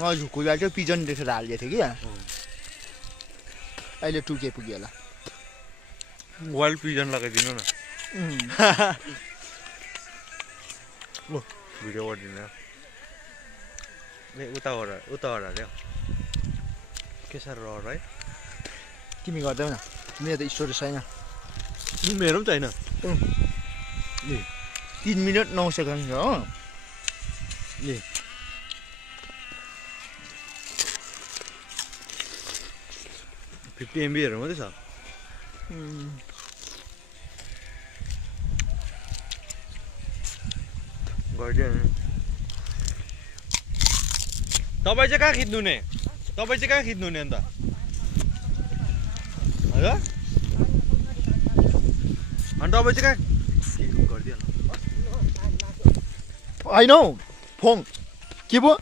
हजुर कोही बेला चाहिँ पिजन देखेर हालिदिएको थियो कि अहिले टुके पुग्यो होला वाइल्ड पिजन लगाइदिनु न भिडियो गरिदिनु उता ल्याऊ के साह्रो रहर है तिमी गर्दैौ न मेरो त स्टोरेज छैन मेरो पनि छैन 3 मिनट 9 सेकेन्ड हो ए 50 MB हरू मात्रै छ गरिदियो नि तपाईँ चाहिँ कहाँ खिच्नु नि अन्त हजुर अनि तपाईँ चाहिँ कहाँ गरिदियो होइन हौ फोङ के भयो